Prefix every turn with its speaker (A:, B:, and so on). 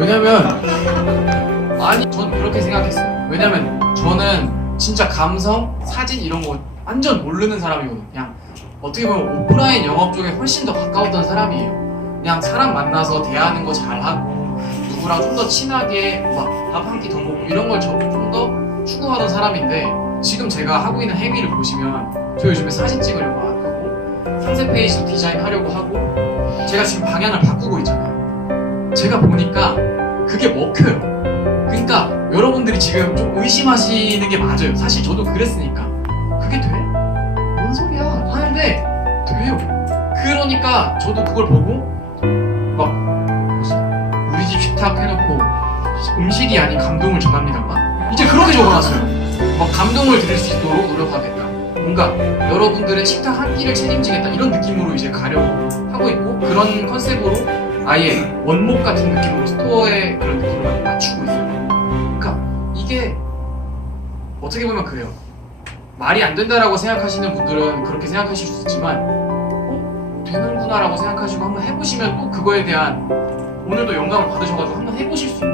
A: 왜냐면 아니 전 그렇게 생각했어요. 왜냐면 저는 진짜 감성, 사진 이런 거 완전 모르는 사람이거든요. 그냥 어떻게 보면 오프라인 영업 쪽에 훨씬 더 가까웠던 사람이에요. 그냥 사람 만나서 대하는 거 잘하고 누구랑 좀 더 친하게 막밥한끼더 먹고 이런 걸 좀 더 추구하던 사람인데 지금 제가 하고 있는 행위를 보시면 저 요즘에 사진 찍으려고 하고 상세 페이지도 디자인하려고 하고 제가 지금 방향을 바꾸고 있잖아요. 제가 보니까 그게 먹혀요. 그러니까 여러분들이 지금 좀 의심하시는 게 맞아요. 사실 저도 그랬으니까. 그게 돼? 뭔 소리야? 하는데 돼요. 그러니까 저도 그걸 보고 막 우리 집 식탁 해놓고 음식이 아닌 감동을 전합니다. 막 이제 그렇게 적어놨어요. 막 감동을 드릴 수 있도록 노력하겠다. 뭔가 여러분들의 식탁 한 끼를 책임지겠다 이런 느낌으로 이제 가려고 하고 있고 그런 컨셉으로 아예 원목 같은 느낌으로 스토어의 그런 느낌을 맞추고 있어요. 그러니까 이게 어떻게 보면 그래요. 말이 안 된다라고 생각하시는 분들은 그렇게 생각하실 수 있지만 어? 되는구나라고 생각하시고 한번 해보시면 또 그거에 대한 오늘도 영감을 받으셔가지고 한번 해보실 수